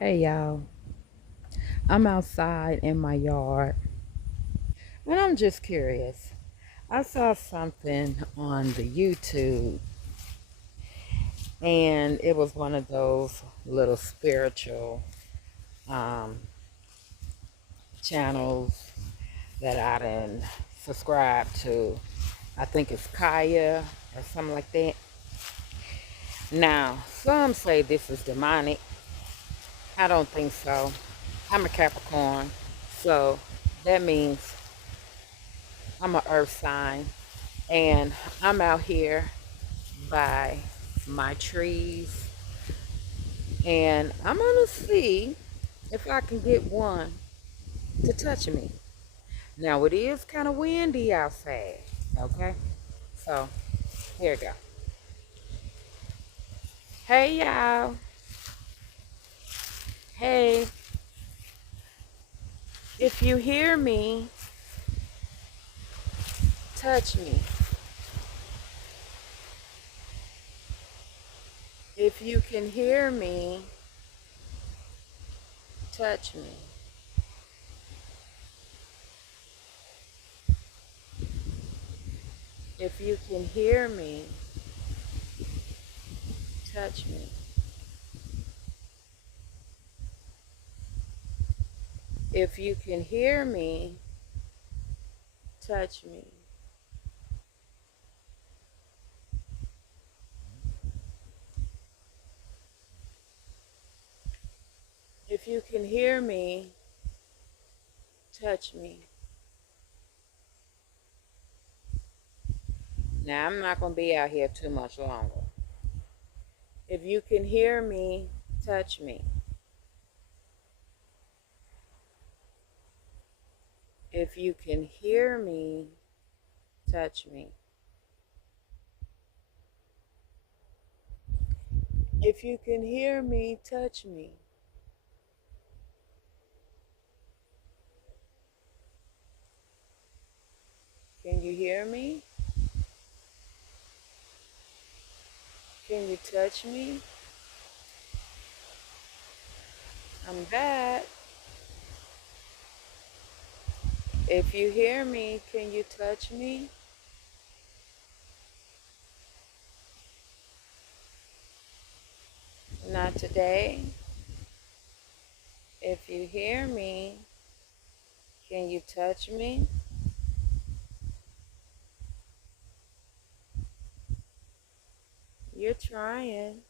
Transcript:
Hey y'all, I'm outside in my yard and I'm just curious. I saw something on the YouTube and it was one of those little spiritual um, channels that I didn't subscribe to. I think it's Kaya or something like that. Now, some say this is demonic. I don't think so. I'm a Capricorn, so that means I'm a earth sign. And I'm out here by my trees and I'm gonna see if I can get one to touch me. Now it is kind of windy outside, okay? So here we go. Hey y'all. Hey, if you hear me, touch me. If you can hear me, touch me. If you can hear me, touch me. If you can hear me, touch me. If you can hear me, touch me. Now, I'm not going to be out here too much longer. If you can hear me, touch me. If you can hear me, touch me. If you can hear me, touch me. Can you hear me? Can you touch me? I'm back. If you hear me, can you touch me? Not today. If you hear me, can you touch me? You're trying.